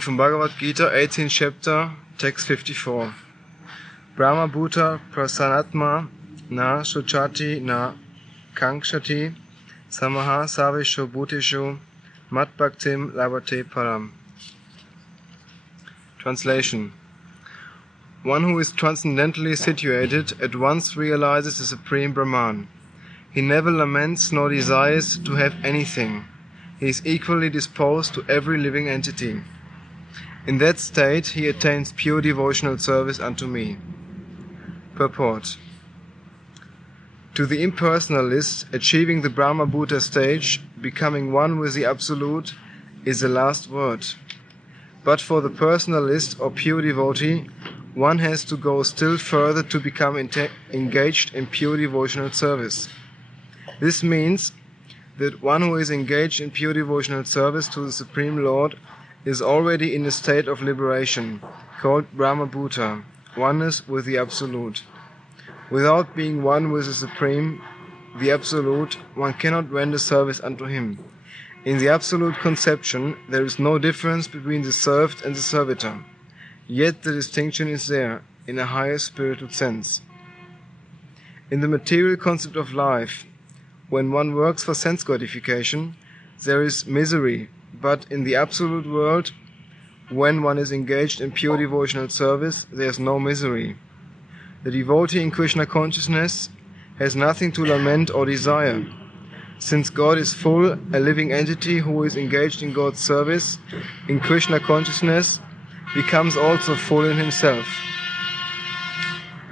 Reading from Bhagavad Gita, 18th chapter, text 54. Brahma Bhuta Prasanatma na Shuchati na Kankshati Samaha Savishu Bhuteshu Mat Bhaktim Labate Param. Translation. One who is transcendently situated at once realizes the Supreme Brahman. He never laments nor desires to have anything. He is equally disposed to every living entity. In that state he attains pure devotional service unto me. Purport. To the impersonalist, achieving the Brahma Bhuta stage, becoming one with the Absolute, is the last word. But for the personalist or pure devotee, one has to go still further to become engaged in pure devotional service. This means that one who is engaged in pure devotional service to the Supreme Lord is already in a state of liberation, called Brahma Bhuta, oneness with the Absolute. Without being one with the Supreme, the Absolute, one cannot render service unto Him. In the Absolute conception, there is no difference between the served and the servitor. Yet the distinction is there, in a higher spiritual sense. In the material concept of life, when one works for sense gratification, there is misery, but in the Absolute world, when one is engaged in pure devotional service, there is no misery. The devotee in Krishna consciousness has nothing to lament or desire. Since God is full, a living entity who is engaged in God's service, in Krishna consciousness, becomes also full in himself.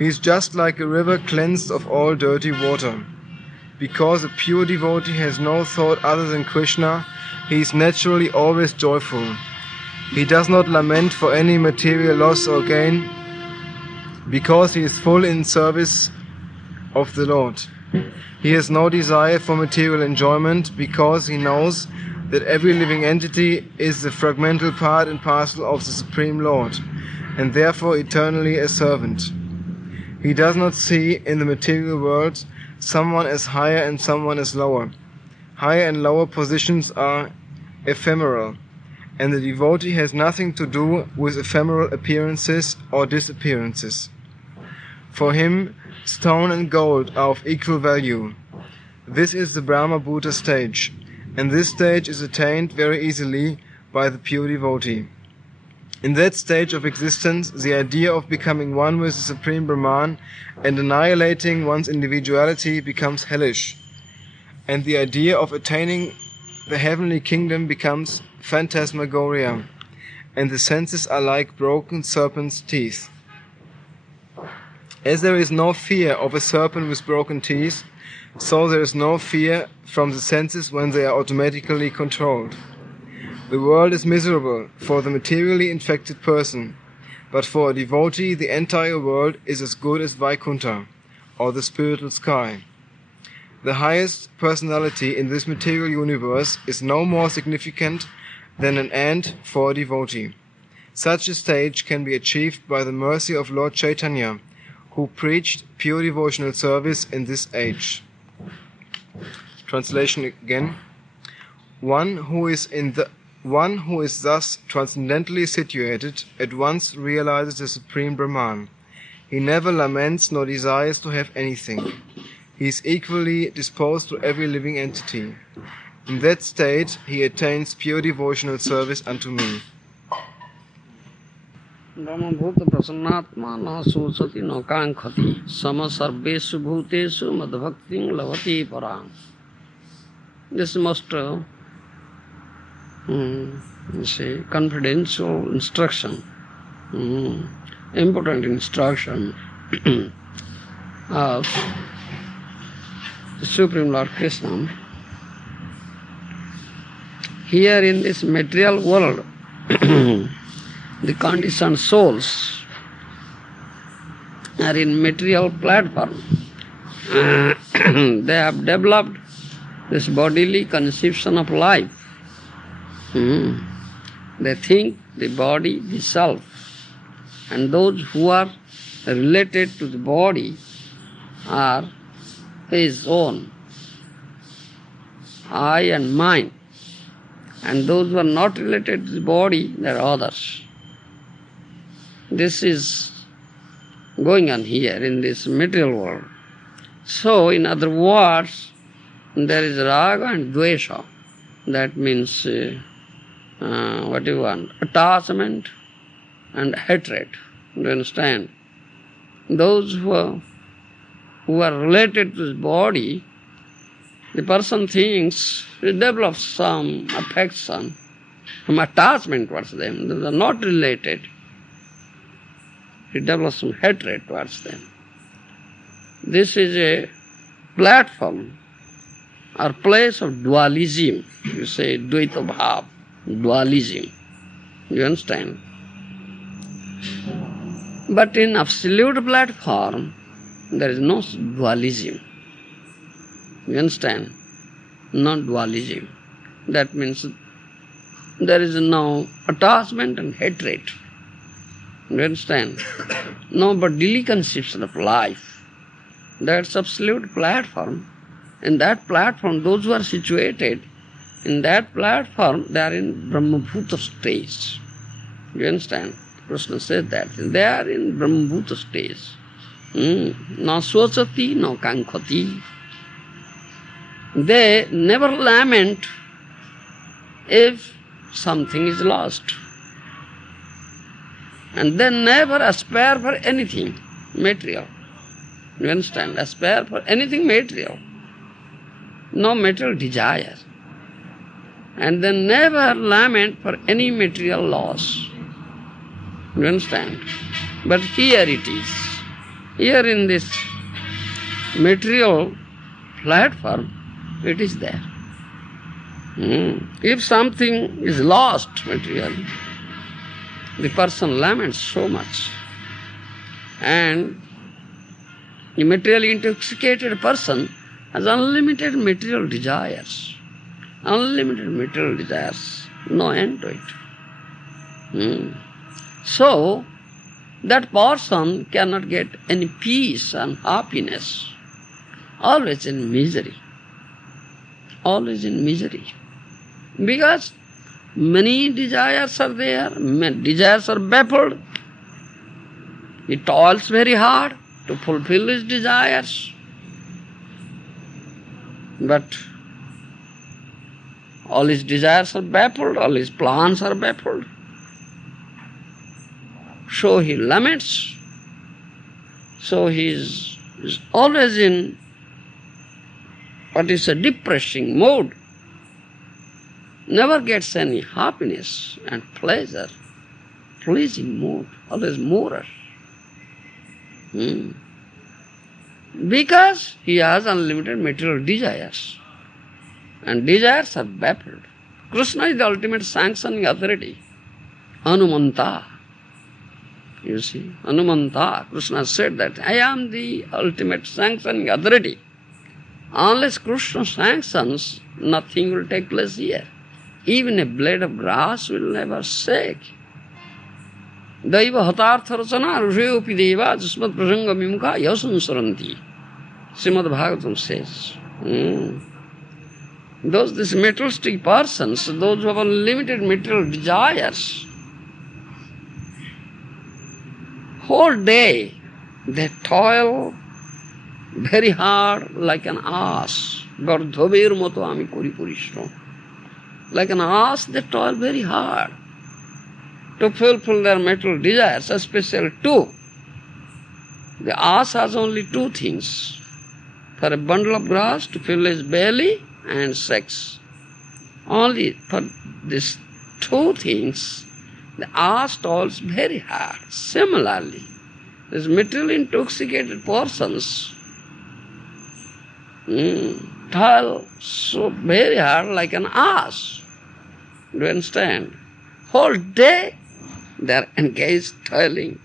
He is just like a river cleansed of all dirty water. Because a pure devotee has no thought other than Krishna, he is naturally always joyful. He does not lament for any material loss or gain, because he is full in service of the Lord. He has no desire for material enjoyment, because he knows that every living entity is the fragmental part and parcel of the Supreme Lord, and therefore eternally a servant. He does not see in the material world someone as higher and someone as lower. Higher and lower positions are ephemeral, and the devotee has nothing to do with ephemeral appearances or disappearances. For him, stone and gold are of equal value. This is the Brahma Bhuta stage, and this stage is attained very easily by the pure devotee. In that stage of existence, the idea of becoming one with the Supreme Brahman and annihilating one's individuality becomes hellish, and the idea of attaining the heavenly kingdom becomes phantasmagoria, and the senses are like broken serpent's teeth. As there is no fear of a serpent with broken teeth, so there is no fear from the senses when they are automatically controlled. The world is miserable for the materially infected person, but for a devotee the entire world is as good as Vaikuntha, or the spiritual sky. The highest personality in this material universe is no more significant than an ant for a devotee. Such a stage can be achieved by the mercy of Lord Chaitanya, who preached pure devotional service in this age. Translation again. One who is thus transcendently situated at once realizes the Supreme Brahman. He never laments nor desires to have anything. He is equally disposed to every living entity. In that state, he attains pure devotional service unto me. Brahma Bhuta Prasannatma na Susati no Kankhati Sama Sarveshu Bhuteshu Madhbhakting Lavati Param. This is most confidential instruction, important instruction of the Supreme Lord Krishna. Here in this material world, the conditioned souls are in material platform. They have developed this bodily conception of life. They think the body, the self, and those who are related to the body are his own, I and mine. And those who are not related to the body, they are others. This is going on here in this material world. So, in other words, there is raga and dvesha. That means, what do you want? Attachment and hatred. Do you understand? Those who are related to his body, the person thinks he develops some affection, some attachment towards them. Those are not related. He develops some hatred towards them. This is a platform or place of dualism. You say Dvaita Bhav, dualism. You understand? But in absolute platform, there is no dualism. You understand? No dualism. That means there is no attachment and hatred. You understand? No bodily conception of life. That's absolute platform. In that platform, those who are situated in that platform, they are in Brahmabhuta stage. You understand? Krishna said that. They are in Brahmabhuta stage. No swachati, no kankhati. They never lament if something is lost. And they never aspire for anything material. You understand? Aspire for anything material. No material desire. And they never lament for any material loss. You understand? But here it is. Here in this material platform, it is there. If something is lost materially, the person laments so much. And a materially intoxicated person has unlimited material desires. Unlimited material desires. No end to it. So, that person cannot get any peace and happiness. Always in misery. Always in misery. Because many desires are there, many desires are baffled. He toils very hard to fulfill his desires. But all his desires are baffled, all his plans are baffled. So he laments. So he is always in what is a depressing mood. Never gets any happiness and pleasure. Pleasing mood, always morer. Because he has unlimited material desires. And desires are baffled. Krishna is the ultimate sanctioning authority. Hanumanta. You see, Hanumanta, Krishna said that, I am the ultimate sanctioning authority. Unless Krishna sanctions, nothing will take place here. Even a blade of grass will never shake. Daiva hatartha rachana rusheyopi deva jasmat prasanga mimukha yasansaranti. Srimad Bhagavatam says. These materialistic persons, those who have unlimited material desires, whole day they toil very hard like an ass. Gardhavir moto ami kori parishram. Like an ass, they toil very hard to fulfill their material desires, especially two. The ass has only two things. For a bundle of grass to fill his belly and sex. Only for these two things, the ass toils very hard. Similarly, these material intoxicated persons toil so very hard like an ass. Do you understand? Whole day they are engaged, toiling.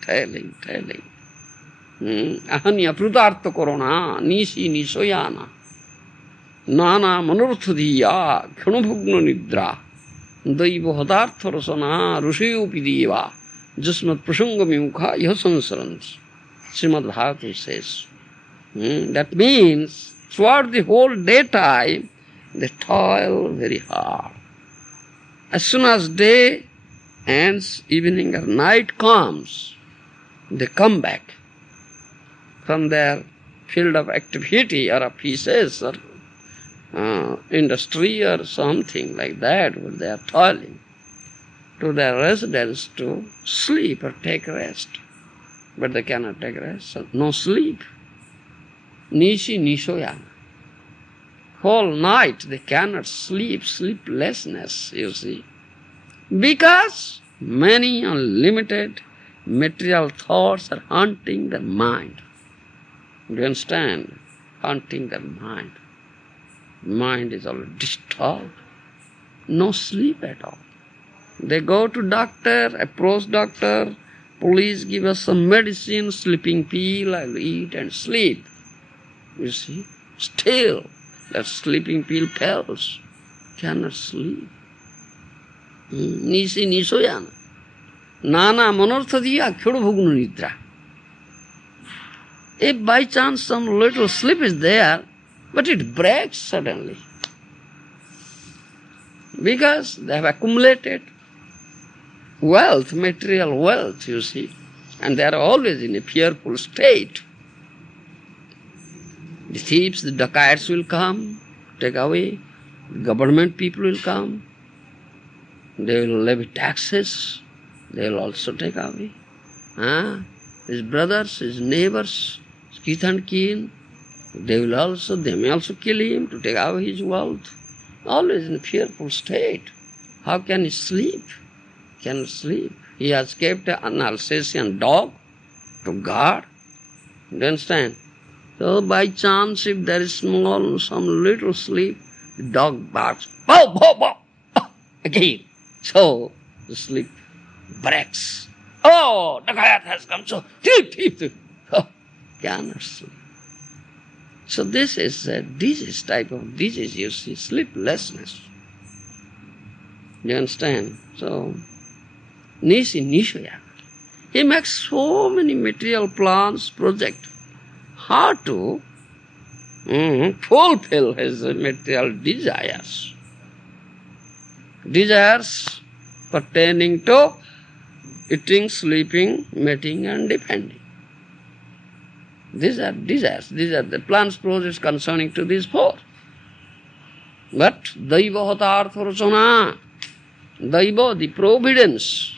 Ahanya prutartha korona, nisi nisoyana, nana manurthadiya, khanubhugno nidra, daiva hadartha rasana, rusheyopi deva, jasmat prasanga mimukha yasansaranti. Srimad Bhagavatam says. That means throughout the whole daytime, they toil very hard. As soon as day ends, evening or night comes, they come back from their field of activity or offices or industry or something like that, where they are toiling, to their residence to sleep or take rest. But they cannot take rest, so no sleep. Nishi nishoyana. Whole night they cannot sleep, sleeplessness, you see. Because many unlimited material thoughts are haunting their mind. Do you understand? Haunting their mind. Mind is already disturbed. No sleep at all. They go to doctor, approach doctor, please give us some medicine, sleeping pill, I'll eat and sleep. You see, still that sleeping pill fails, cannot sleep. Nisi nisoyana. Nana manortha diya kyodo bhugnu nidra. If by chance some little sleep is there, but it breaks suddenly. Because they have accumulated wealth, material wealth, you see, and they are always in a fearful state. The thieves, the dacoits will come, take away. Government people will come. They will levy taxes. They will also take away. His brothers, his neighbors, his kith and kin, they may also kill him to take away his wealth. Always in a fearful state. How can he sleep? Cannot sleep. He has kept an Alsatian dog to guard. Do you understand? So by chance, if there is some little sleep, the dog barks, bow, bow, bow, again. So the sleep breaks. Oh, the dacoit has come, so thief. Oh, cannot sleep. So this is a disease, type of disease, you see, sleeplessness. You understand? So, Nisi Nishaya. He makes so many material plans, projects, how to fulfill his material desires. Desires pertaining to eating, sleeping, mating and depending. These are desires. These are the plans, projects concerning to these four. But Daiva Hatartha Rachana, Daiva, the providence,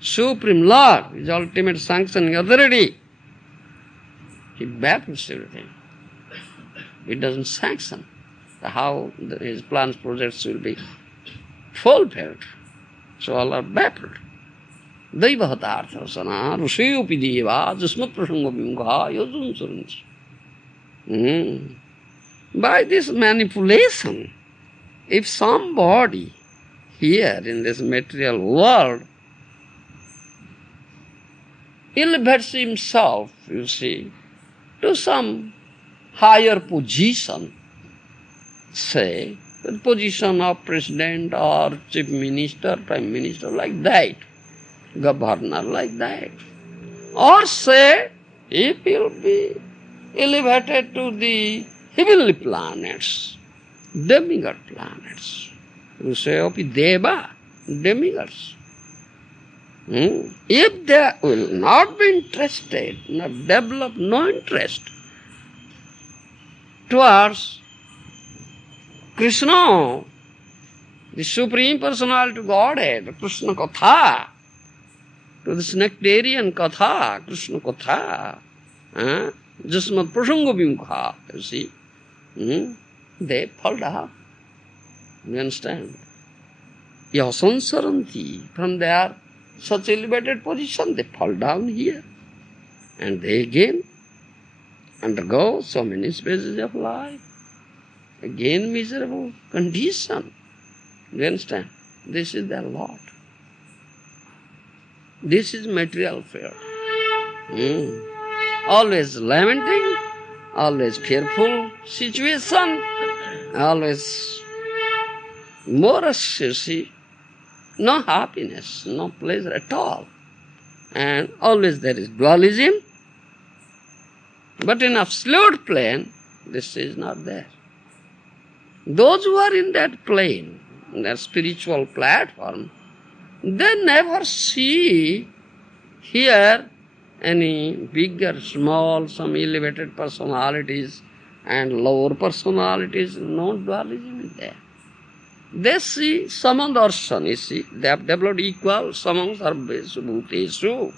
Supreme Lord, His ultimate sanctioning authority, He baffles everything. He doesn't sanction how His plans, projects will be fulfilled. So all are baffled. Daiva Hatartha Rachana, Rusheyopi Deva, Jasmat Prasanga Vimgha, Yojun Surans. By this manipulation, if somebody here in this material world elevates himself, you see, to some higher position, say, the position of president or chief minister, prime minister, like that, governor, like that. Or say, he will be elevated to the heavenly planets, demigod planets. You say, Opi Deva, demigods. If they will not be interested, not develop no interest towards Krishna, the Supreme Personality Godhead, Krishna Katha, to this nectarian Katha, Krishna Katha, Jasmat Prasanga Vimkha, you see, they fall down. You understand? Yasansaranti, from their such elevated position, they fall down here. And they again undergo so many phases of life. Again miserable condition. You understand? This is their lot. This is material fear. Always lamenting, always fearful situation, always morose, you see. No happiness, no pleasure at all. And always there is dualism. But in absolute plane, this is not there. Those who are in that plane, their spiritual platform, they never see, hear any big or small, some elevated personalities and lower personalities. No dualism is there. They see samadarshan, you see. They have developed equal samang sarvesu bhuteshu.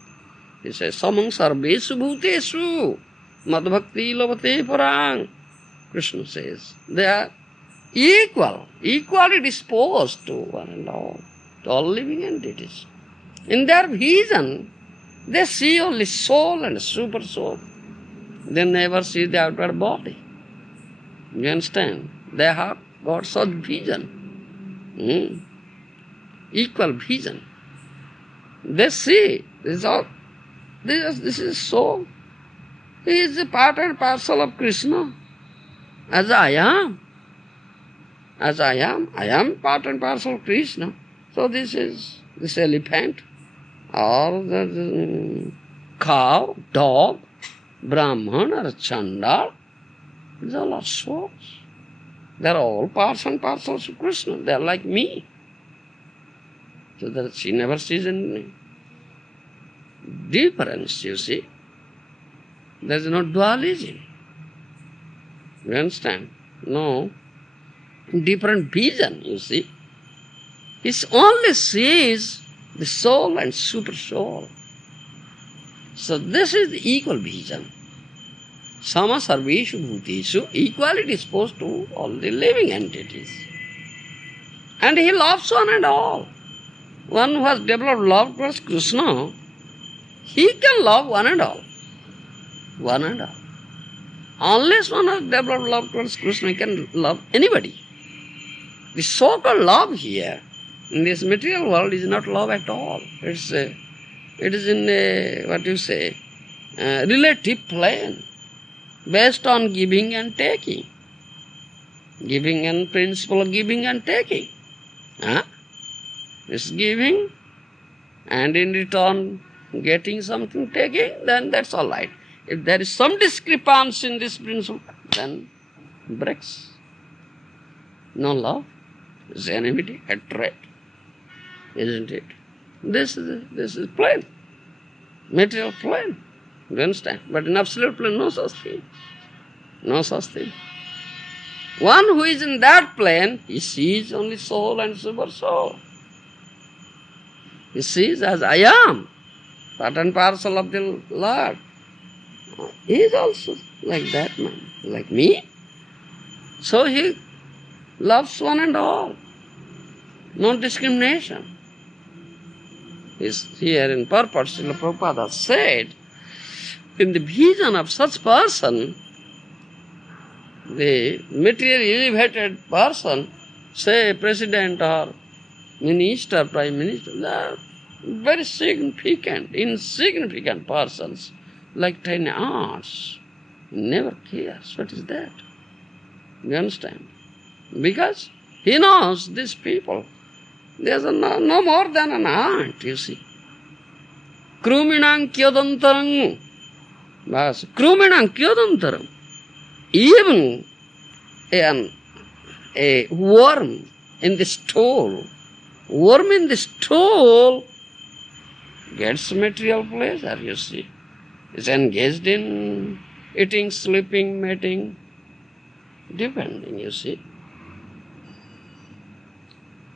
He says, samang sarvesu bhuteshu madbhakti lavate parang. Krishna says, they are equally disposed to one and all, to all living entities. In their vision, they see only soul and super soul. They never see the outward body. You understand? They have got such vision. Equal vision. They see, this is soul. He is a part and parcel of Krishna. As I am part and parcel of Krishna. So this elephant, or the cow, dog, Brahman or Chandal, these all are souls. They are all parts and parcels of Krishna. They are like me. So that she never sees any difference, you see. There is no dualism. You understand? No different vision, you see. He only sees the soul and super soul. So this is the equal vision. Sama sarveshu bhuteshu, equally disposed to all the living entities. And he loves one and all. One who has developed love towards Krishna, he can love one and all. One and all. Unless one has developed love towards Krishna, he can love anybody. The so-called love here, in this material world, is not love at all. It is in a, relative plane, based on giving and taking. Giving and principle of giving and taking. It's giving, and in return getting something, taking, then that's all right. If there is some discrepancy in this principle, then it breaks. No love, it's enmity, hatred, isn't it? This is plain, material plane. You understand? But in absolute plane, no such thing. No such thing. One who is in that plane, he sees only soul and super soul. He sees as I am, part and parcel of the Lord. He is also like that man, like me. So he loves one and all. No discrimination. Here in purport, Srila Prabhupada said, in the vision of such person, the material elevated person, say president or minister, prime minister, they are very significant, insignificant persons, like tiny ants. He never cares. What is that? You understand? Because he knows these people, they are no more than an ant, you see. Kruminam kyodantaram. Kruminam kyodantaram. Even a worm in the stool, gets material pleasure, you see. Is engaged in eating, sleeping, mating, depending, you see.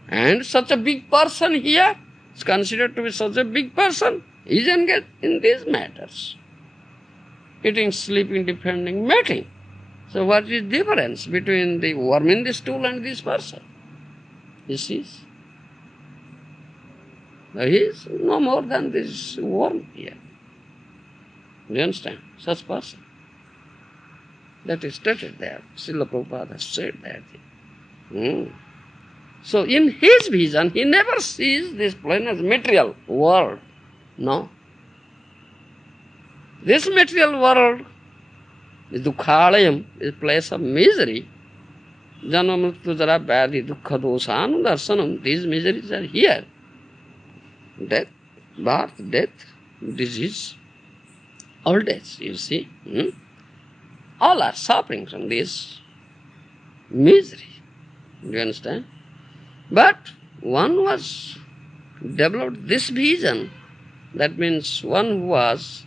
And such a big person here is considered to be such a big person, he is engaged in these matters. Eating, sleeping, depending, mating. So what is the difference between the worm in the stool and this person? He sees. He is no more than this worm here. You understand? Such person. That is stated there. Srila Prabhupada has said that. So in his vision, he never sees this plane as material world. No. This material world is dukhalayam, is a place of misery. Janma mrityu jara vyadhi dukkha dosanu darsanam. These miseries are here. Death, birth, death, disease, old age, you see. All are suffering from this misery. Do you understand? But one was developed this vision. That means one who was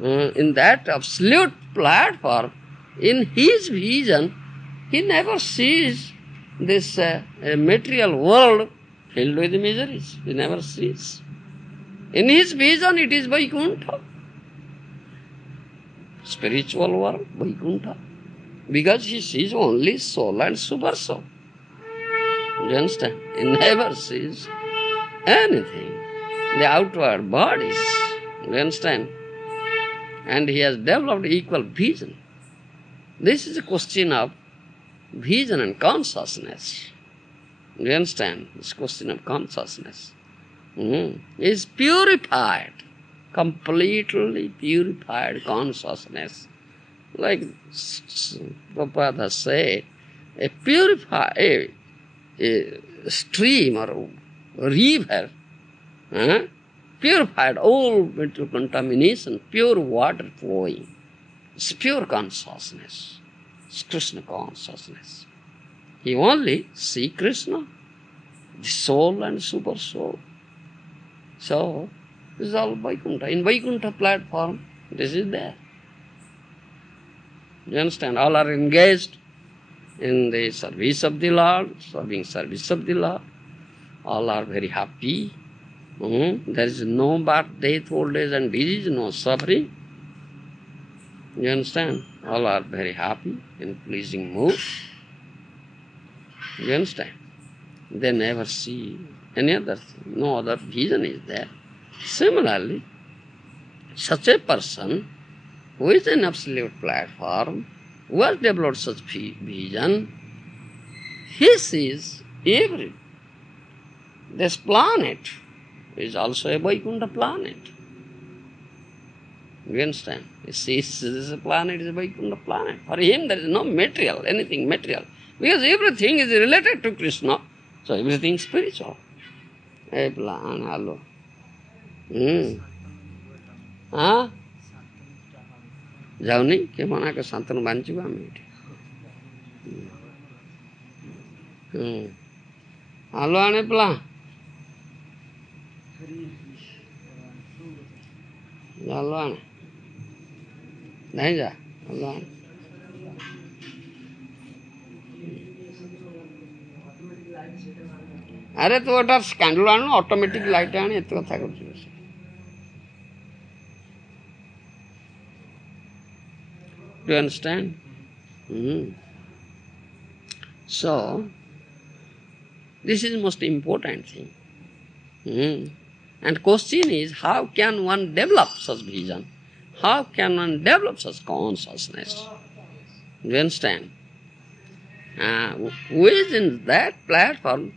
in that absolute platform, in his vision, he never sees this material world filled with miseries. He never sees. In his vision, it is Vaikuntha. Spiritual world, Vaikuntha. Because he sees only soul and super soul. Do you understand? He never sees anything. The outward bodies. Do you understand? And he has developed equal vision. This is a question of vision and consciousness. Do you understand? This question of consciousness. Is purified, completely purified consciousness. Like Prabhupada said, a purified stream or river, purified all mental contamination, pure water flowing. It's pure consciousness. It's Krishna consciousness. He only see Krishna, the soul and super soul. So, this is all Vaikuntha. In Vaikuntha platform, this is there. You understand? All are engaged in the service of the Lord, serving service of the Lord. All are very happy. There is no birth, death, old age and disease, no suffering. You understand? All are very happy in pleasing mood. You understand? They never see any other thing. No other vision is there. Similarly, such a person who is in absolute platform, who has developed such vision, he sees every. This planet is also a Vaikuntha planet. You understand? He sees this planet is a Vaikuntha planet. For him there is no material, anything material. Because everything is related to Krishna, so everything is spiritual. A plan, hello. जाऊनी के मना के शांतनु बांचुगा मेरे hello आने प्ला hello आने नहीं जा hello आने अरे तो ओटा कैंडल आने ऑटोमेटिक लाइट आने तो कथा कर चुके Do you understand? So, this is the most important thing. And question is, how can one develop such vision? How can one develop such consciousness? Do you understand? Who is in that platform?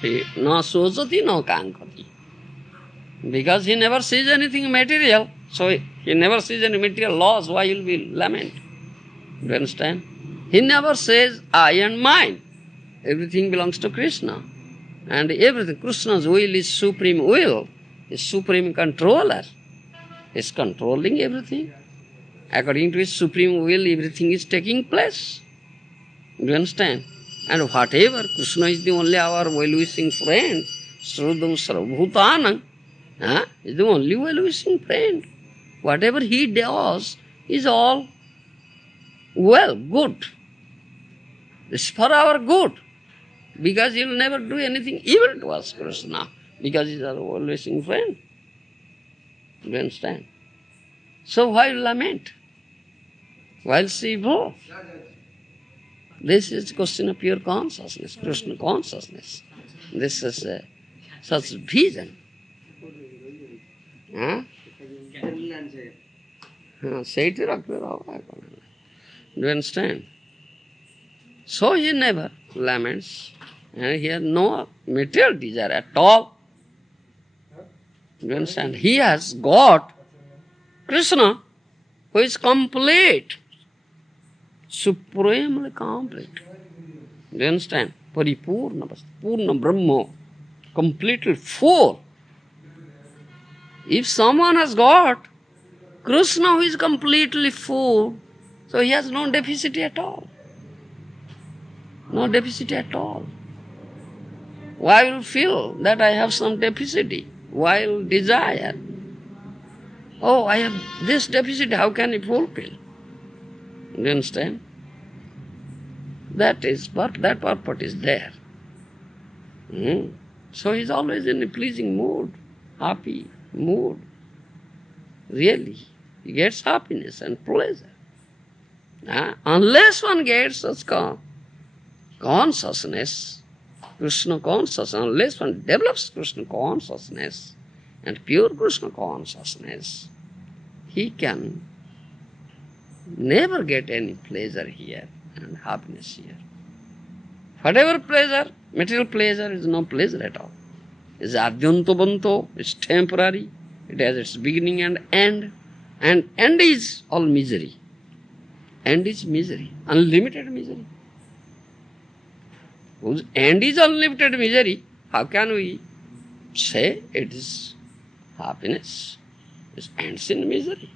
See, no sojati, no kankati. Because he never sees anything material, so he never sees any material loss, why will we lament? Do you understand? He never says, I and mine. Everything belongs to Krishna. And everything, Krishna's will is supreme will, is supreme controller. He is controlling everything. According to his supreme will, everything is taking place. Do you understand? And whatever, Krishna is the only our well-wishing friend. Srudam sarvabhutanam. Is the only well-wishing friend. Whatever he does is all well, good. It's for our good. Because he will never do anything evil to us, Krishna. Because he is our well-wishing friend. Do you understand? So why lament? Why see evil? This is a question of pure consciousness, Krishna consciousness. This is such vision. ସେଇଠି ରଖିବେ ହବ Do you understand? So he never laments and he has no material desire at all. Do you understand? He has got Krishna who is complete, supremely complete. Do you understand? Paripurna, Purna Brahma, completely full. If someone has got Krishna who is completely full, so he has no deficit at all. No deficit at all. Why will feel that I have some deficit? Why will desire? Oh, I have this deficit, how can I fulfill? Do you understand? That purport is there. So he's always in a pleasing mood, happy mood. Really, he gets happiness and pleasure. Unless one gets such consciousness, Krishna consciousness, unless one develops Krishna consciousness and pure Krishna consciousness, he can never get any pleasure here and happiness here. Whatever pleasure, material pleasure is no pleasure at all. It's adyantobanto, it's temporary, it has its beginning and end is all misery. End is misery, unlimited misery. Whose end is unlimited misery, how can we say it is happiness? It ends in misery.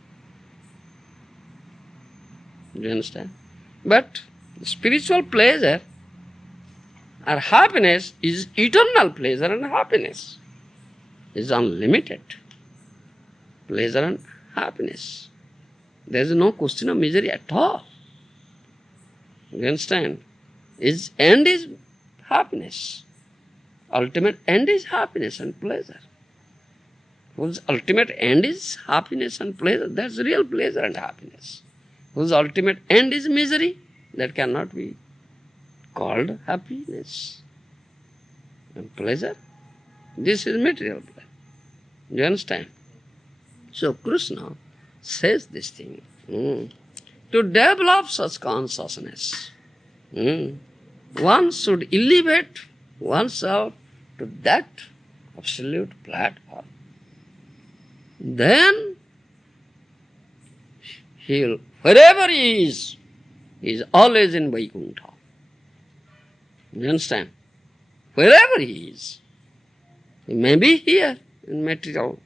Do you understand? But spiritual pleasure or happiness is eternal pleasure and happiness. Is unlimited pleasure and happiness. There is no question of misery at all. You understand? Its end is happiness. Ultimate end is happiness and pleasure. Whose ultimate end is happiness and pleasure, that's real pleasure and happiness. Whose ultimate end is misery, that cannot be called happiness and pleasure. This is material pleasure. You understand? So Krishna says this thing. To develop such consciousness, one should elevate oneself to that absolute platform. Then wherever he is always in Vaikuntha. You understand? Wherever he is. He may be here in material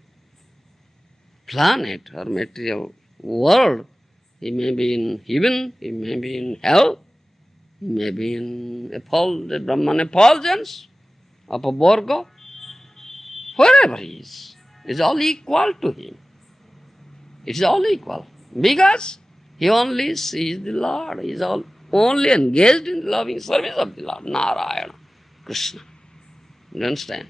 planet or material world. He may be in heaven, he may be in hell, he may be in the Brahman effulgence of a Borgo. Wherever he is all equal to him. It is all equal. Because he only sees the Lord. He is only engaged in the loving service of the Lord, Narayana, Krishna. You understand?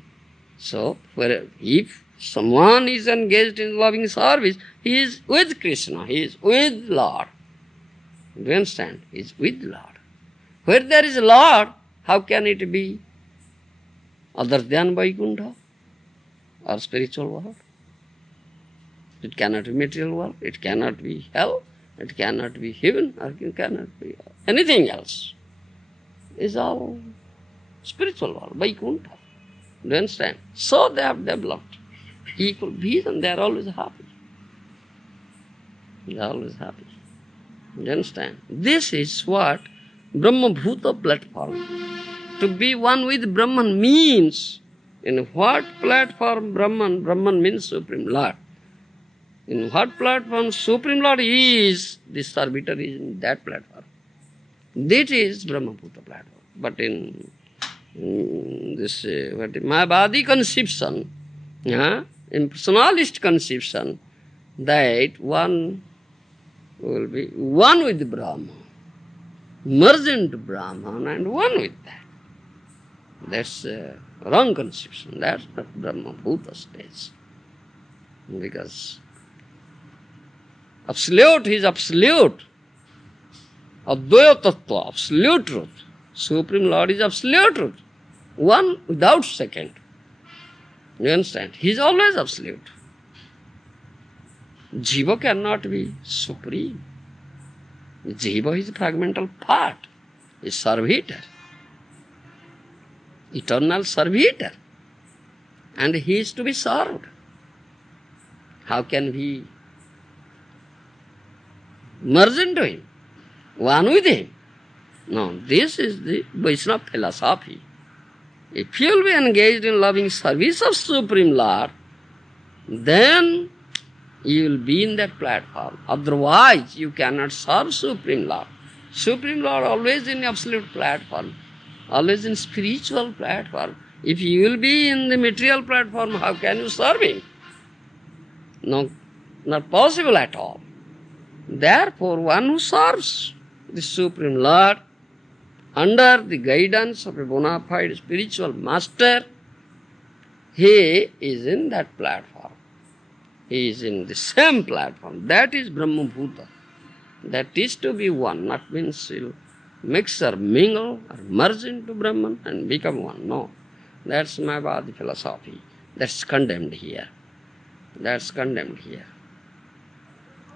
So, if someone is engaged in loving service, he is with Krishna, he is with Lord. You understand? He is with Lord. Where there is Lord, how can it be other than Vaikuntha or spiritual world? It cannot be material world, it cannot be hell, it cannot be heaven, or it cannot be anything else. It's all spiritual world, Vaikuntha. Do you understand? So they have developed equal vision, they are always happy. They are always happy. You understand? This is what Brahma Bhuta platform. To be one with Brahman means, in what platform Brahman? Brahman means Supreme Lord. In what platform Supreme Lord is, the servitor is in that platform. That is Brahma Bhuta platform. But in this Mayavadi conception, in personalist conception, that one will be one with Brahman, merge into Brahman and one with that. That's a wrong conception. That's not Brahma Bhuta stage. Because absolute is absolute. Advaya Tattva, absolute truth. Supreme Lord is absolute truth. One without second. You understand? He is always absolute. Jiva cannot be supreme. Jiva is a fragmental part, a servitor, eternal servitor, and he is to be served. How can we merge into him, one with him? No, this is the Vaishnava philosophy. If you will be engaged in loving service of Supreme Lord, then you will be in that platform. Otherwise, you cannot serve Supreme Lord. Supreme Lord always in absolute platform, always in spiritual platform. If you will be in the material platform, how can you serve him? No, not possible at all. Therefore, one who serves the Supreme Lord under the guidance of a bona fide spiritual master, he is in that platform. He is in the same platform. That is Brahma Bhuta. That is to be one, not means he'll mix or mingle or merge into Brahman and become one. No. That's Mayavadi philosophy. That's condemned here. That's condemned here.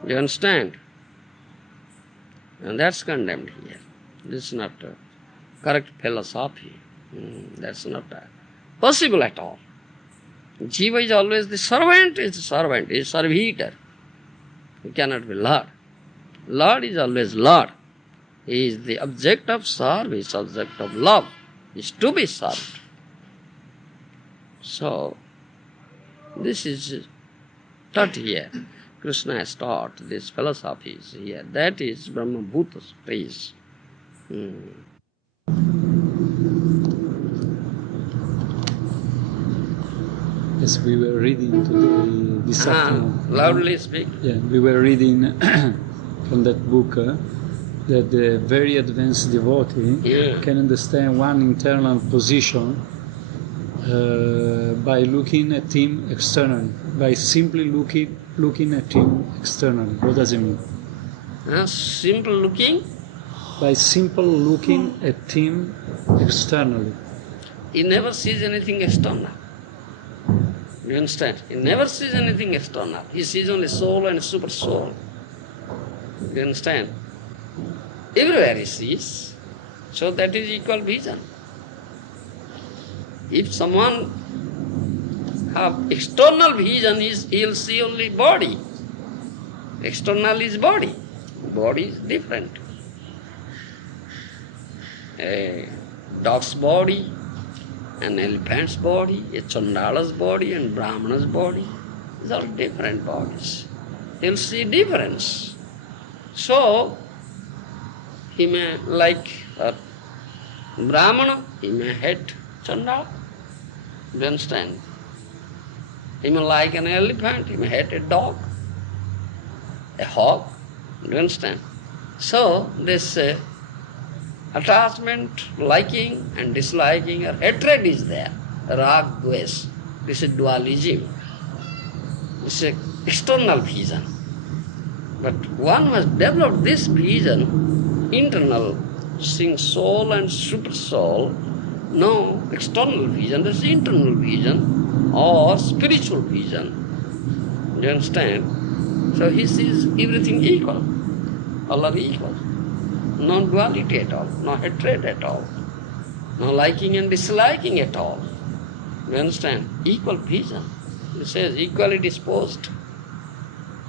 You understand? And that's condemned here. This is not a correct philosophy. That's not possible at all. Jiva is always the servant, is servitor. He cannot be Lord. Lord is always Lord. He is the object of service, object of love. He is to be served. So, this is taught here. Krishna has taught these philosophies here. That is Brahma Bhuta space. Yes, we were reading today, this afternoon. Loudly speak. Yeah, we were reading from that book that the very advanced devotee can understand one internal position by looking at him externally, by simply looking at him externally. What does it mean? Simple looking? By simple looking at him externally. He never sees anything external. You understand? He never sees anything external. He sees only soul and super soul. You understand? Everywhere he sees. So that is equal vision. If someone have external vision, he'll see only body. External is body. Body is different. A dog's body, an elephant's body, a Chandala's body and Brahmana's body. These are different bodies. He'll see difference. So, he may like a Brahmana, he may hate Chandala. Do you understand? He may like an elephant, he may hate a dog, a hog. Do you understand? So, this attachment, liking and disliking or hatred is there. Rag, dvesh. This is dualism. This is external vision. But one must develop this vision, internal, seeing soul and super soul. No external vision, this is internal vision or spiritual vision. Do you understand? So he sees everything equal. All are equal. No duality at all, no hatred at all, no liking and disliking at all. You understand? Equal vision. It says equally disposed.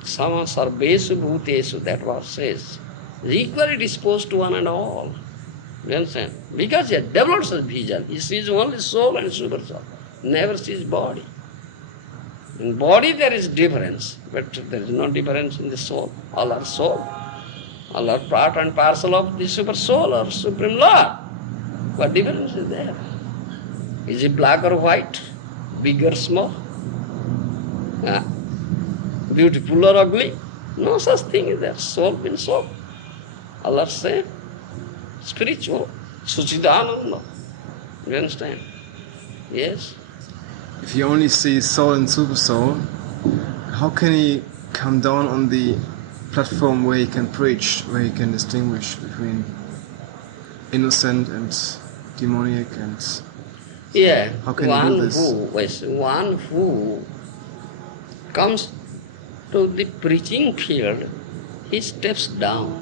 Sama sarvesu bhutesu, that verse says. Equally disposed to one and all. You understand? Because he has developed such vision, he sees only soul and super soul, never sees body. In body there is difference, but there is no difference in the soul. All are soul. All are part and parcel of the super soul or supreme Lord. What difference is there? Is it black or white? Big or small? Beautiful or ugly? No such thing is there. Soul means soul. All are same. Spiritual. Suchidananda. You understand? Yes? If he only sees soul and super soul, how can he come down on the platform where he can preach, where he can distinguish between innocent and demoniac and... Yeah, how can he do this? One who comes to the preaching field, he steps down.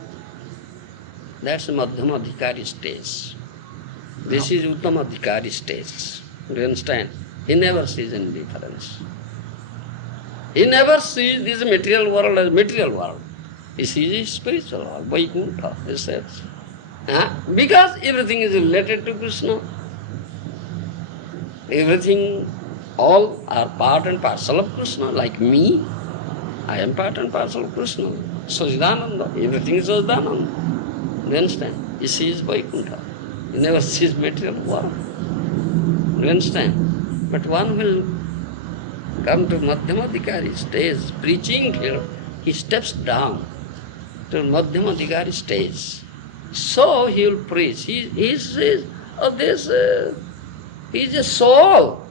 That's the Madhyamadhikari stage. This is Uttamadhikari stage. Do you understand? He never sees any difference. He never sees this material world as material world. He sees it spiritual world, Vaikuntha, he says. Because everything is related to Krishna. Everything, all are part and parcel of Krishna. Like me, I am part and parcel of Krishna. Sachidananda, everything is Sachidananda. You understand? He sees Vaikuntha. He never sees material world. You understand? But one will come to Madhyamadikari stage, preaching here, he steps down to Madhyamadikari stage. So he will preach. He's a soul,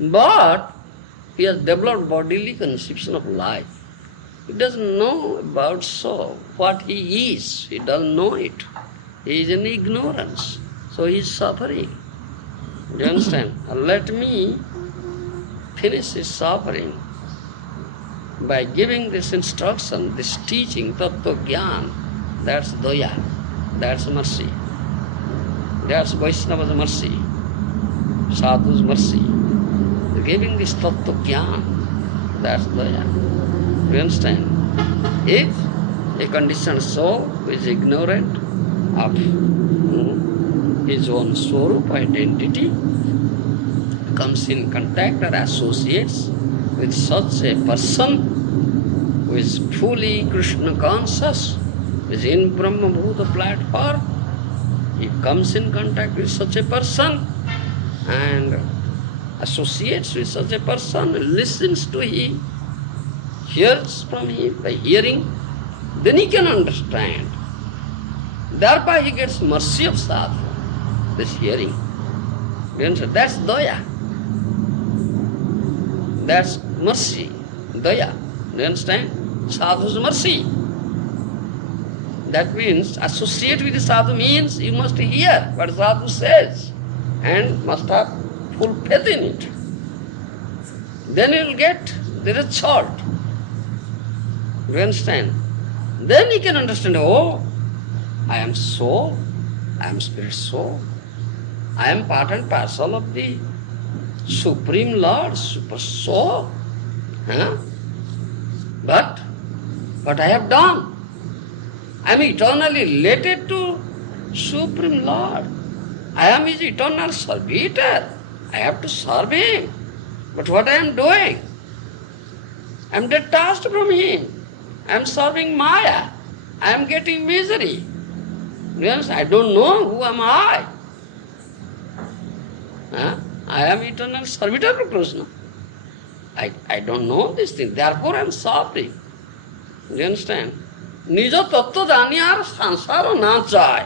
but he has developed bodily conception of life. He doesn't know about soul, what he is. He doesn't know it. He is in ignorance. So he is suffering. Do you understand? Let me finish his suffering by giving this instruction, this teaching, Tattva Gyan. That's Daya. That's mercy. That's Vaishnava's mercy. Sadhu's mercy. Giving this Tattva Gyan. That's Daya. Do you understand? If a conditioned soul who is ignorant of his own Swarup identity comes in contact or associates with such a person who is fully Krishna conscious, is in Brahma Bhuta platform, he comes in contact with such a person and associates with such a person, listens to him, hears from him by hearing, then he can understand. Thereby he gets mercy of sadhu, this hearing. You understand? That's daya. That's mercy, daya. You understand? Sadhu's mercy. That means associate with the sadhu means you must hear what sadhu says and must have full faith in it. Then you will get the result. You understand? Then you can understand, oh, I am soul, I am spirit soul, I am part and parcel of the Supreme Lord, Super Soul. Huh? But what I have done, I am eternally related to Supreme Lord. I am His eternal servitor. I have to serve Him. But what I am doing? I am detached from Him. I am serving Maya. I am getting misery. Yes, I don't know who am I. Huh? I am eternal servitor of Krishna. I don't know this thing. Therefore I am suffering. Do you understand? নিজ তত্ত্ব জানি আর সংসারও না চায়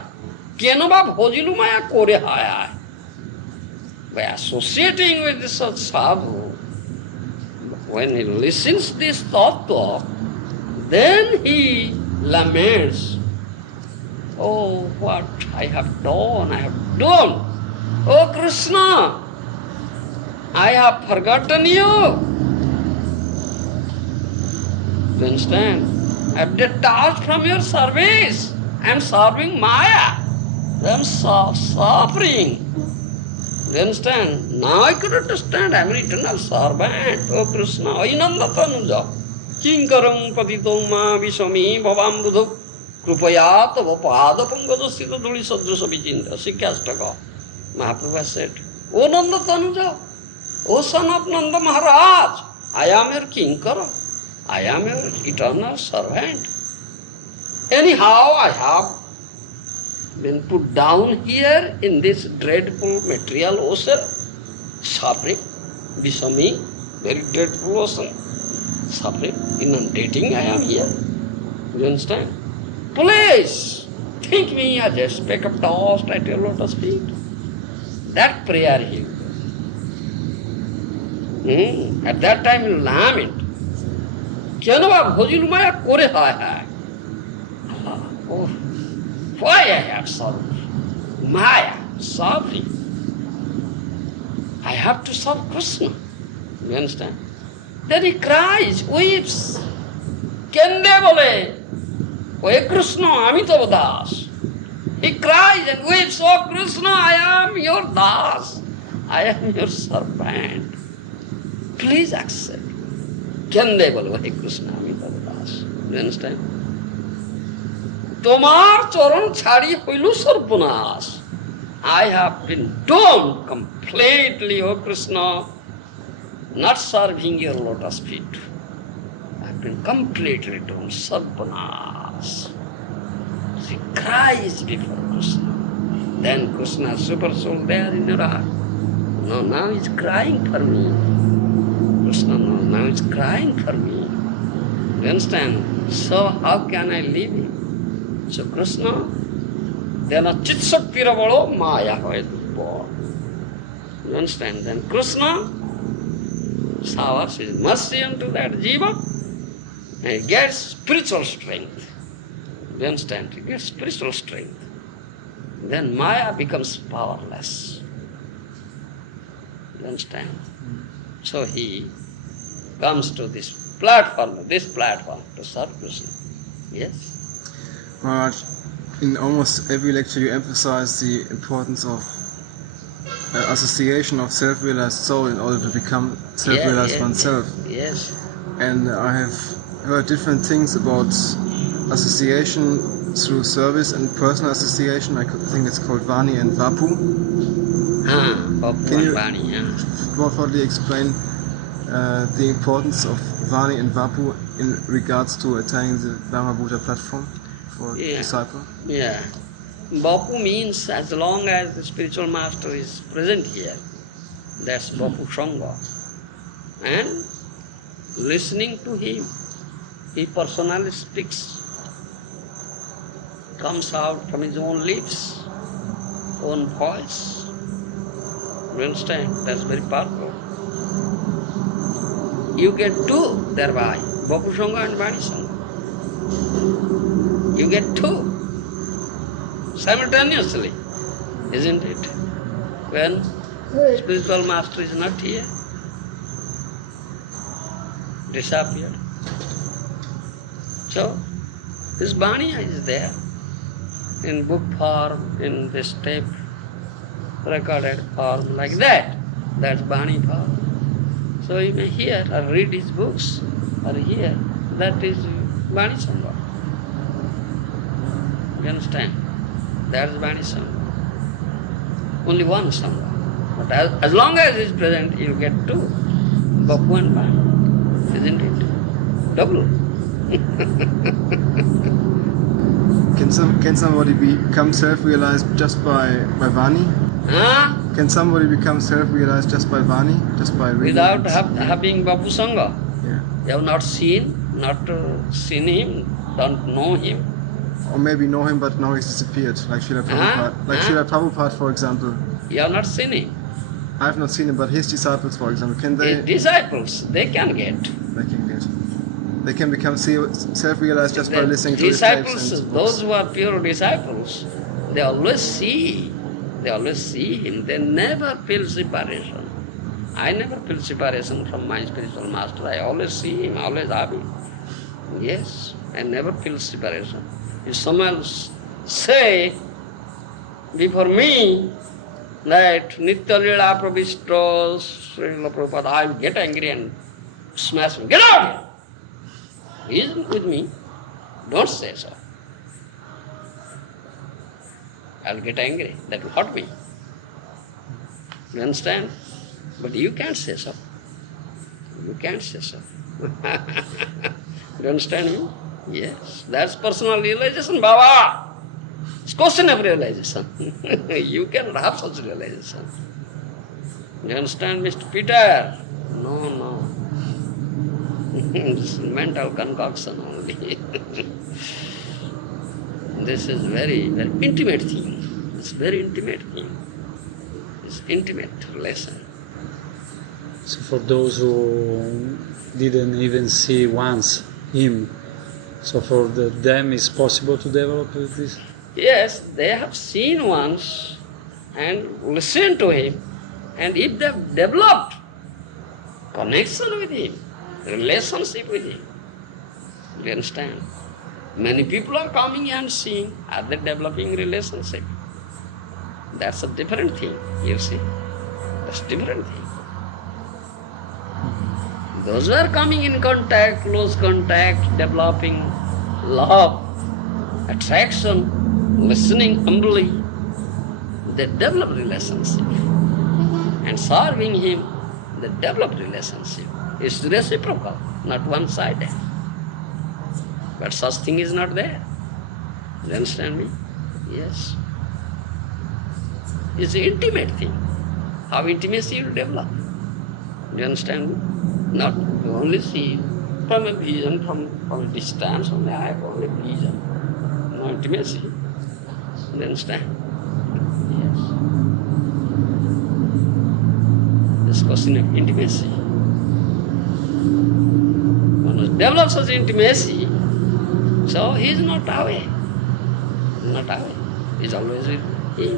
কেন বা ভজিলু মায়া করে হায় by associating with this sadhu, when he listens this tattva, then he laments, oh, what I have done, oh Krishna, I have forgotten you. Do you understand? I am detached from your service. I am serving Maya. I am suffering. Do you understand? Now I could understand. I am an eternal servant. Oh Krishna, Ainanda Tanuja. Kinkaram patitom ma visami bhavam buddha krupaya tava pada pangaja sthita dhuli sadrusa vichinta. Sikyastaka. Mahaprabhu said, oh Nanda Tanuja, oh son of Nanda Maharaj, I am your kinkara. I am your eternal servant. Anyhow, I have been put down here in this dreadful material ocean, suffering, Visami, very dreadful ocean, suffering, inundating, I am here. You understand? Please, think me as a speck of dust at your lotus feet. That prayer he at that time you lament. কেন বা ভজিল মায়া করে হায় oh, why I have sorrow? Maya, suffering. I have to serve Krishna. You understand? Then he cries, weeps. Kende bole, oh Krishna, ami tava das. He cries and weeps, oh Krishna, I am your das. I am your servant. Please accept. Kende bole, oh Krishna, ami tava das. You understand? তোমার চরণ ছাড়ি হইল সর্বনাশ. I have been doomed completely, O Krishna, not serving your lotus feet. I have been completely doomed, sarvanash. She cries before Krishna. Then Krishna, super soul there in your heart. No, now he's crying for me. Krishna, no, now he's crying for me. You understand? So how can I leave him? So Krishna, then a chit shakti balo maya hoy born. You understand? Then Krishna showers his mercy unto that jiva and he gets spiritual strength. You understand? He gets spiritual strength. Then Maya becomes powerless. You understand? So he comes to this platform to serve Krishna. Yes? Maharaj, in almost every lecture you emphasize the importance of association of self-realized soul in order to become self-realized oneself. Yes. And I have heard different things about association through service and personal association. I think it's called Vani and Vapu. Vapu Can and you Vani, more fully explain the importance of Vani and Vapu in regards to attaining the Dharma Buddha platform for a disciple? Yeah. Vapu means as long as the spiritual master is present here, that's Vapu Sangha. And listening to him, he personally speaks, comes out from his own lips, own voice. You understand? That's very powerful. You get two thereby, Vapu Sangha and Vani Sangha. You get two simultaneously, isn't it? When spiritual master is not here, disappeared. So, this Vani is there in book form, in this tape recorded form, like that. That's Vani form. So you may hear or read his books or hear. That is Vani Sangha. You understand? That's Vani Sangha. Only one Sangha. But as long as he is present, you get two. Vapu and Vani. Isn't it? Double. Can somebody become self-realized just by Vani? Huh? Can somebody become self-realized just by Vani? Just by reading? Without having Vapu Sangha? Yeah. You have not seen him, don't know him. Or maybe know him, but now he's disappeared, like Srila Prabhupada. Srila Prabhupada, for example. You have not seen him. I have not seen him, but his disciples, for example, can they? His disciples, they can get. They can become self-realized just by listening to his tapes. Disciples, those who are pure disciples, they always see him. They never feel separation. I never feel separation from my spiritual master. I always see him, always have him. Yes, I never feel separation. If someone else say before me that Nitya Lila Pravishta Srila Prabhupada, I will get angry and smash him. Get out here! He isn't with me. Don't say so. I'll get angry. That will hurt me. You understand? But you can't say so. You can't say so. You understand me? Yes. That's personal realization, Baba. It's question of realization. You cannot have such realization. You understand, Mr. Peter? No. This is mental concoction only. This is very, very intimate thing. It's very intimate thing. It's intimate relation. So for those who didn't even see once him, so for them it's possible to develop this? Yes, they have seen once and listened to him, and if they have developed connection with him, relationship with him, you understand? Many people are coming and seeing, are they developing relationship? That's a different thing, you see. That's a different thing. Those who are coming in contact, close contact, developing love, attraction, listening humbly, they develop relationship. And serving him, they develop relationship. It's reciprocal, not one-sided. But such thing is not there. You understand me? Yes. It's an intimate thing. how intimacy will develop. Do you understand? Not to only see from a vision, from a distance, only I have only vision. No intimacy. Do you understand? Yes. This question of intimacy. One must develop such intimacy, so he is not away. Not away. He is always with him.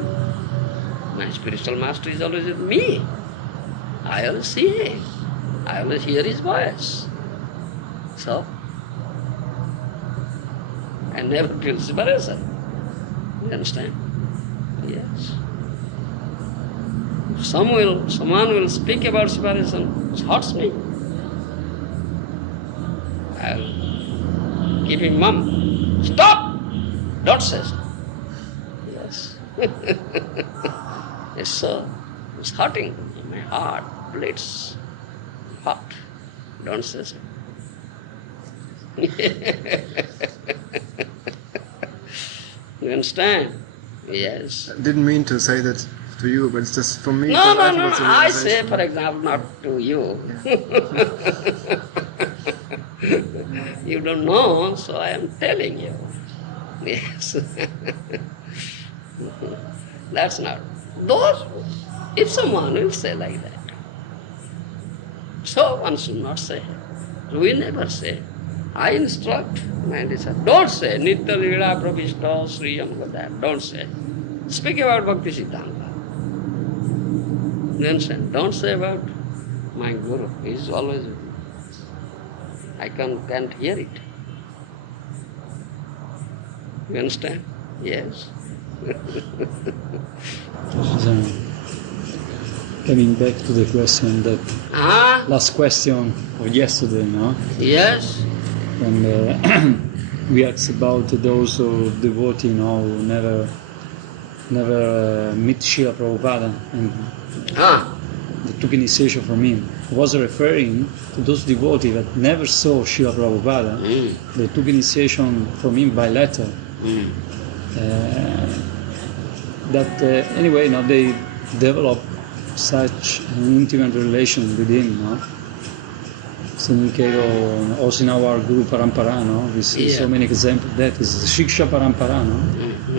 My spiritual master is always with me. I always see him. I always hear his voice. So, I never feel separation. You understand? Yes. If someone will speak about separation, it hurts me. I'll keep him mum. Stop! Don't say so. Yes. Yes, sir. It's hurting. My heart bleeds hot. Don't say so. You understand? Yes. I didn't mean to say that to you, but it's just for me. No. I think it's a I say, realization. for example, not to you. You don't know, so I am telling you. Yes. That's not. Those, if someone will say like that, so one should not say. We never say. I instruct my disciple. Don't say Nitya Lila Pravishta Sriyam Godam. Don't say. Speak about Bhakti Siddhanta. Don't say about my Guru. He is always with me. I can't hear it. You understand? Yes. So, coming back to the question that last question of yesterday, no? Yes. And we asked about those who devotee, who never meet Srila Prabhupada and they took initiation from him. I was referring to those devotees that never saw Srila Prabhupada. They took initiation from him by letter. Anyway, they develop such an intimate relation with him, also in our Guru Parampara, we see so many examples. That is Shiksha Parampara,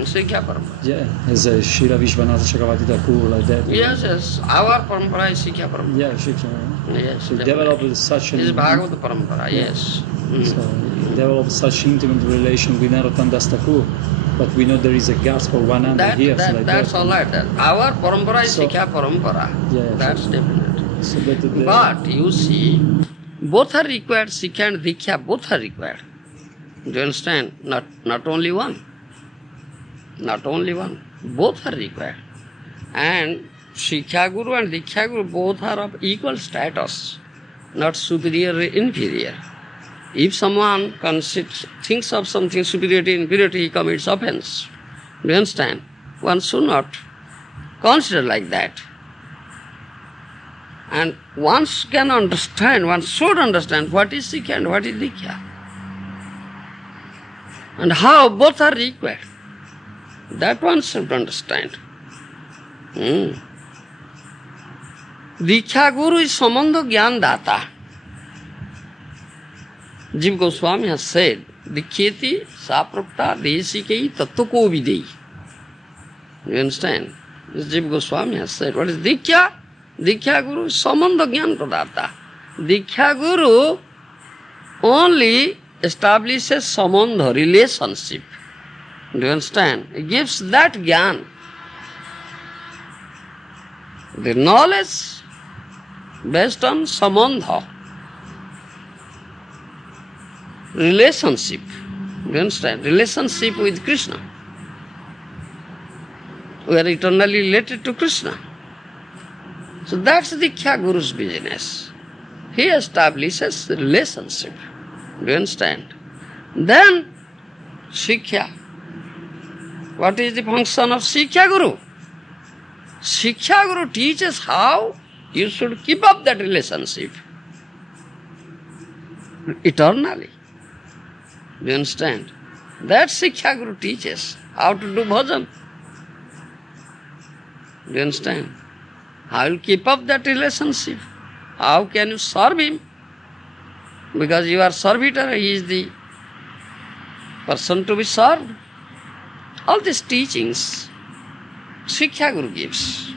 Shiksha Parampara. Yeah, as a Shira Vishwanatha Chakravarti Thakur, like that. Yes. Our Parampara is Shiksha Parampara. Yeah, Shiksha. Yes. So developed such an... This is Bhagavata Parampara, yes. So developed such intimate relation with Narottam Das Thakur. But we know there is a gap for 100 years. That's all right. Our Parampara is Shiksha Parampara. Yeah, that's definite. So but you see, both are required, Shiksha and Diksha, both are required. Do you understand? Not only one. Not only one. Both are required. And Shiksha Guru and Diksha Guru both are of equal status, not superior or inferior. If someone thinks of something superiority, inferiority, he commits offense. Do you understand? One should not consider like that. And one can understand, one should understand what is Shiksha and what is Diksha. And how both are required. That one should understand. Diksha Guru is Samandha Gyan Data. Jiva Goswami has said, Dikhyeti Saprapta Desikei Tattva Videi. You understand? This Jiva Goswami has said. What is Diksha? Diksha Guru is Samandha Gyan Pradata. Diksha Guru only establishes Samandha, relationship. Do you understand? He gives that Gyan. The knowledge based on Samandha. Relationship. Do you understand? Relationship with Krishna. We are eternally related to Krishna. So that's Diksha Guru's business. He establishes the relationship. Do you understand? Then, Shiksha. What is the function of Shiksha Guru? Shiksha Guru teaches how you should keep up that relationship eternally. Do you understand? That Shiksha Guru teaches how to do bhajan. Do you understand? How will keep up that relationship? How can you serve him? Because you are servitor, he is the person to be served. All these teachings, Shiksha Guru gives.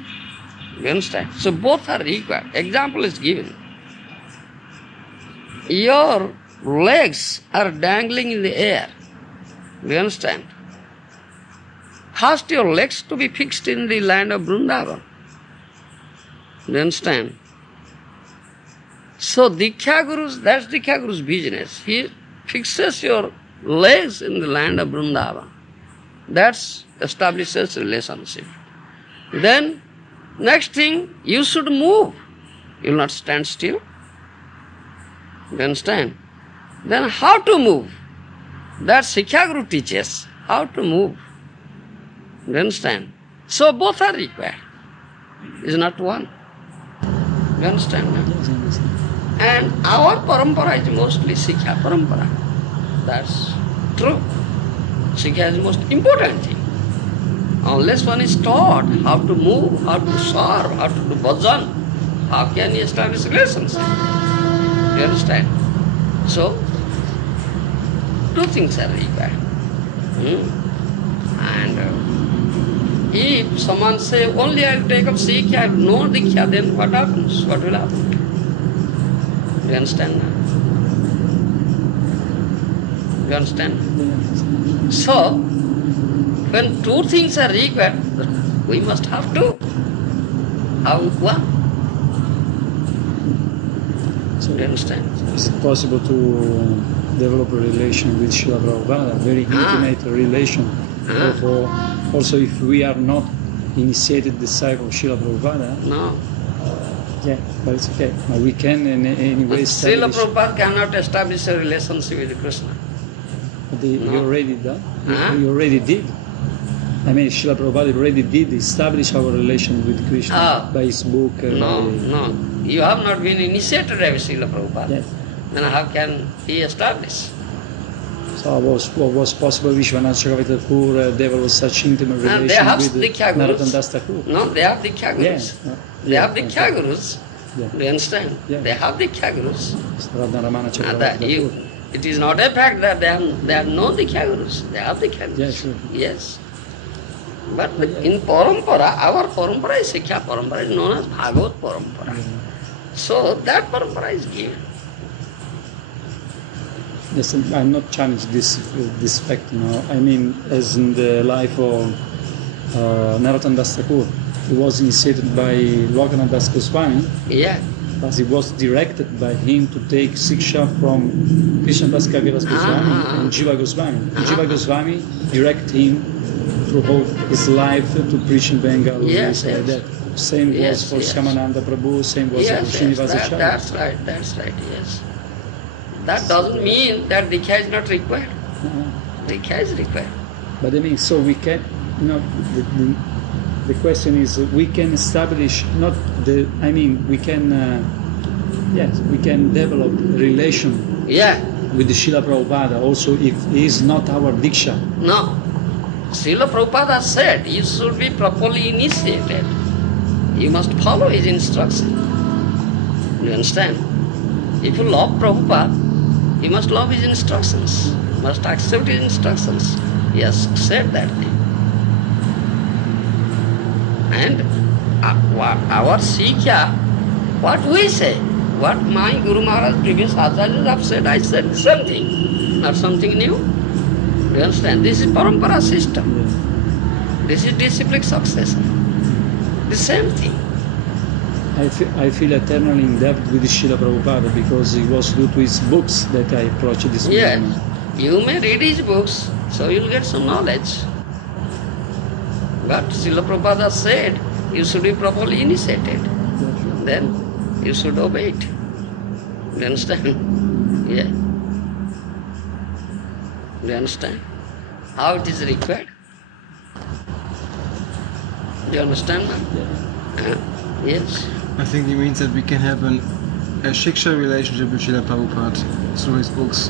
You understand? So both are required. Example is given. Your legs are dangling in the air. Do you understand? First your legs to be fixed in the land of Vrindavan. Do you understand? So Diksha Guru's, that's Diksha Guru's business. He fixes your legs in the land of Vrindavan. That establishes relationship. Then, next thing, you should move. You will not stand still. You understand? Then how to move? That Shiksha Guru teaches how to move. You understand? So both are required. It's not one. You understand? Yes, I understand. And our parampara is mostly Shiksha parampara. That's true. Shiksha is the most important thing. Unless one is taught how to move, how to serve, how to do bhajan, how can he establish relationship? You understand? So, two things are required. And if someone say, only I will take up Shiksha, I have no Diksha, then what happens? What will happen? You understand now? You understand? So, when two things are required, we must have two. How one? So You understand? is it possible to develop a relation with Srila Prabhupada, a very intimate relation? Therefore, also if we are not initiated disciple of Srila Prabhupada, No. yeah, but it's okay. We can in any way Srila establish. Prabhupada cannot establish a relationship with Krishna. You already done. Huh? You already did. I mean, Srila Prabhupada already did establish our relation with Krishna by his book. No, no. You have not been initiated by Srila Prabhupada. Yes. Then how can he establish? So what was possible Vishwanath Chakravarti Thakur developed such intimate They relation have with Diksha Gurus. Narottam Das Thakur? No, they have Diksha Gurus. Yeah. They have Diksha Gurus. Yeah. Do you understand? Yeah. They have Diksha Gurus. Radha Ramana And Chakravarti Thakur. it is not a fact that they have no Diksha Gurus. They have Diksha Gurus. Yeah, sure. Yes. But in parampara, our parampara is Shiksha parampara, is known as Bhagavat parampara. So that parampara is given. Yes, I'm not challenging this fact, I mean, as in the life of Narottam Das Thakur, he was initiated by Lokanath Das Goswami, Yeah. but he was directed by him to take Siksha from Krishna Das Kaviraj Goswami and Jiva Goswami. Jiva Goswami directed him throughout his life to preach in Bengal. Yes, yes. That. Same Yes, was for yes. Shyamananda Prabhu, same was for Yes, Srinivasacharya. that's right, yes. That doesn't mean that Diksha is not required. Diksha is required. But I mean, so we can, the question is, we can establish, we can, yes, we can develop a relation Yeah. with the Srila Prabhupada also if he is not our Diksha. No. Srila Prabhupada said you should be properly initiated. You must follow his instruction. You understand? If you love Prabhupada, you must love his instructions. You must accept his instructions. He has said that thing. And our Shiksha, what we say, what my Guru Maharaj, previous Acharyas have said, I said the same thing, not something new. You understand? This is parampara system. This is disciplic succession. The same thing. I feel eternally in debt with Srila Prabhupada because it was due to his books that I approached this Yes, movement. you may read his books, so you'll get some knowledge. But Srila Prabhupada said you should be properly initiated. Then you should obey it. You understand? Yeah. Do you understand? How it is required? Do you understand now? Yes. I think he means that we can have a Shiksha relationship with Srila Prabhupada through his books.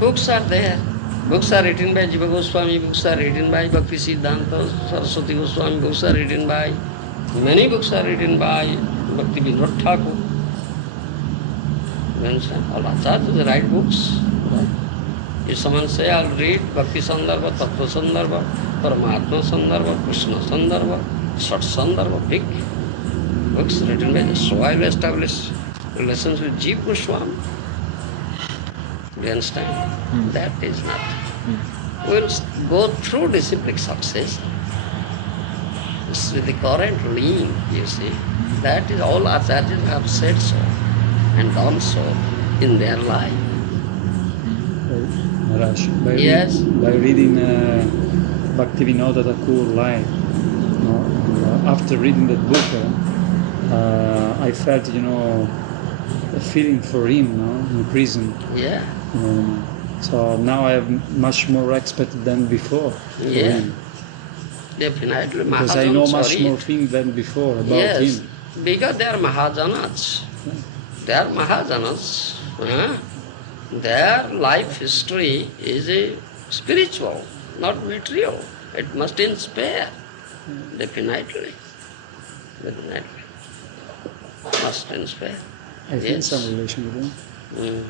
Books are there. Books are written by Jiva Goswami, books are written by Bhakti Siddhanta Saraswati Goswami, books are written by, many books are written by Bhakti Vinod Thakur. You understand? All acharyas write books. Right? If someone say, I'll read Bhakti Sandarbha, Tattva Sandarbha, Paramatma Sandarbha, Krishna Sandarbha, Sat Sandarbha, big books written by so well established relations with Jiva Goswami. Do you understand? That is not. We'll go through disciplic success. It's with the current link, you see. That is all acharyas have said so and done so in their life. Maharaj, Yes. by reading Bhaktivinoda Thakur live, after reading that book, I felt, a feeling for him, in prison. Yeah. So now I have much more respect than before for him. Definitely. Because I know much more things than before about him. Because they are Mahajanas. They are Mahajanas. Their life history is spiritual, not material. It must inspire. Definitely. Definitely. Must inspire. I feel some relation with him.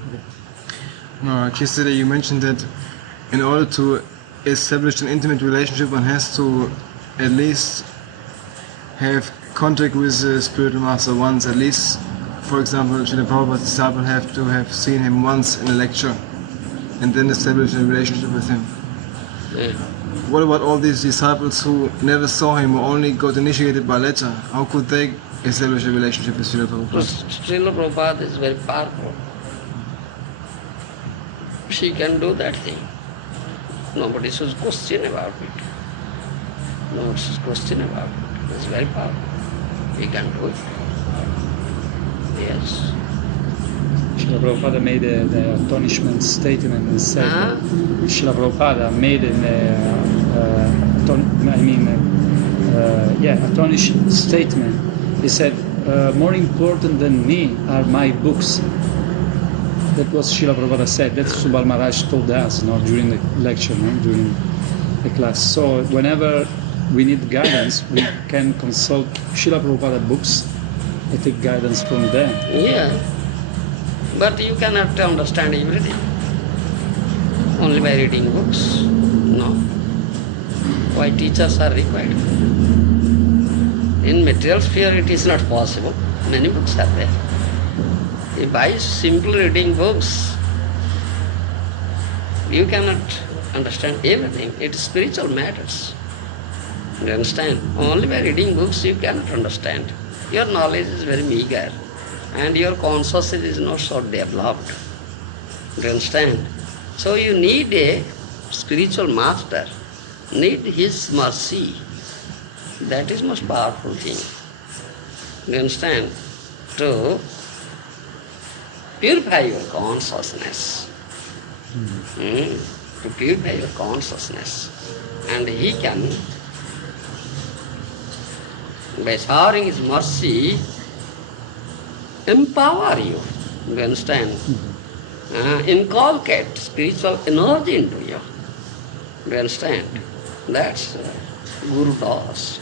Yesterday you mentioned that in order to establish an intimate relationship, one has to at least have contact with the spiritual master once, at least. For example, Srila Prabhupada's disciple have to have seen him once in a lecture and then establish a relationship with him. What about all these disciples who never saw him or only got initiated by letter? How could they establish a relationship with Srila Prabhupada? Srila Prabhupada is very powerful. She can do that thing. Nobody should question about it. Nobody should question about it. It's very powerful. He can do it. Yes. Srila Prabhupada made the astonishment statement and said, Srila Prabhupada made astonishing statement. He said, more important than me are my books. That was Srila Prabhupada said. That's Subal Maharaj told us during the lecture, during the class. So whenever we need guidance, we can consult Srila Prabhupada books and take guidance from them. Yeah. But you cannot understand everything only by reading books. No. Why teachers are required? In material sphere it is not possible. Many books are there. If by simply reading books, you cannot understand everything. It is spiritual matters. You understand? Only by reading books you cannot understand. Your knowledge is very meager and your consciousness is not so developed. You understand? So you need a spiritual master, need his mercy. That is most powerful thing. You understand? To purify your consciousness. To purify your consciousness. And he can, by showering his mercy, empower you. You understand? Inculcate spiritual energy into you. You understand? That's Guru does.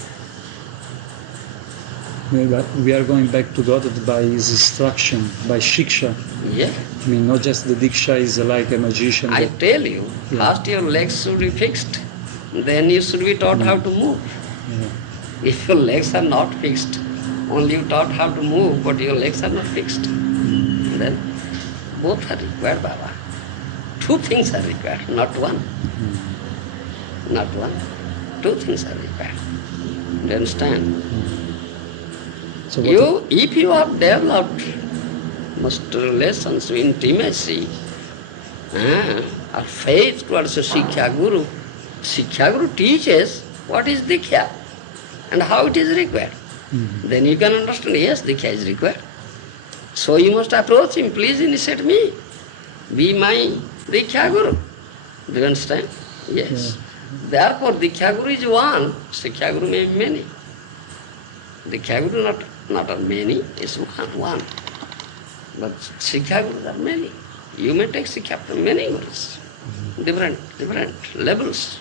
We are going back to God by his instruction, by shiksha. Yeah. Not just the diksha is like a magician. I tell you, first your legs should be fixed, then you should be taught how to move. Yeah. If your legs are not fixed, only you taught how to move, but your legs are not fixed, then both are required, Baba. Two things are required, not one. Not one. Two things are required. You understand? So If you have developed most relations, intimacy, or faith towards a Siksha Guru teaches what is Diksha and how it is required. Then you can understand, yes, Diksha is required. So you must approach him, please initiate me, be my Diksha Guru. Do you understand? Yes. Yeah. Therefore, Diksha Guru is one, Siksha Guru may be many. Diksha Guru not are many, is one. But Siksha Gurus are many. You may take Siksha from many Gurus. Different levels.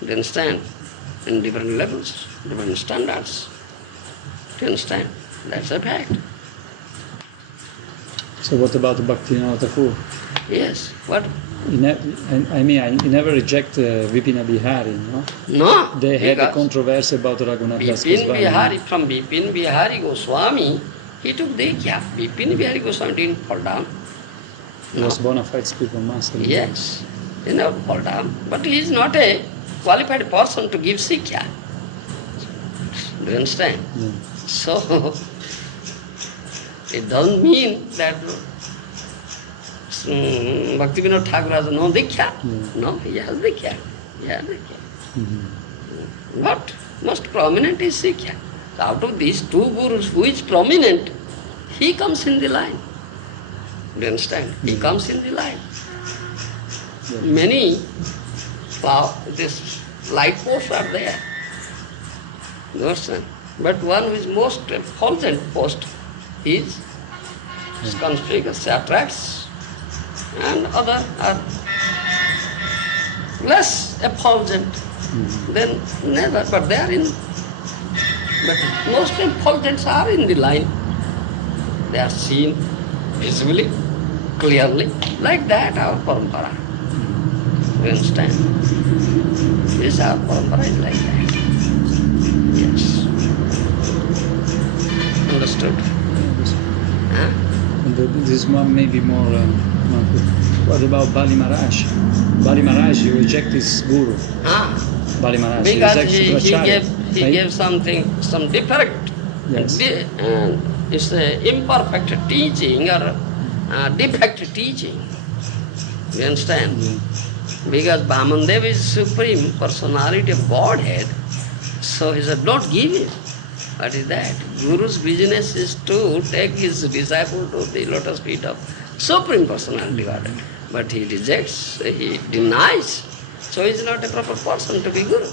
Do you understand? In different levels, different standards. Do you understand? That's a fact. So what about Bhaktivinoda Thakur? Yes. What? He never reject Vipina Bihari, no? No. They had a because controversy about Raghunath Das Bipin Goswami. Bihari, from Bipin Bihari Goswami, he took Diksha. Bipin Bihari Goswami didn't fall down. He was bona fide spiritual master. Yes, he never fall down. But he is not a qualified person to give Siksha. Do you understand? Yeah. So, it doesn't mean that Bhaktivinoda Thakur has no Diksha. Yeah. No, he has Diksha. He has Diksha. Mm-hmm. What most prominent is Siksha. So out of these two gurus, who is prominent, he comes in the line. Do you understand? He comes in the line. Yeah. Many this light posts are there. Do you understand? But one who is most effulgent post is conspicuous, attracts, and other are less effulgent. Then never, but they are in. But most effulgents are in the line. They are seen visibly, clearly, like that our parampara. You understand? This our parampara is like that. Yes. Understood? Huh? And this one may be more. What about Bali Maharaj? Bali Maharaj, he reject his guru. Bali Maharaj, Because rejects he gave some defect. Yes. It's a imperfect teaching or defect teaching. You understand? Yeah. Because Vamandev is Supreme Personality of Godhead, so he said, don't give him. What is that? Guru's business is to take his disciple to the lotus feet of Supreme Personality of Godhead. But he rejects, he denies, so he is not a proper person to be Guru.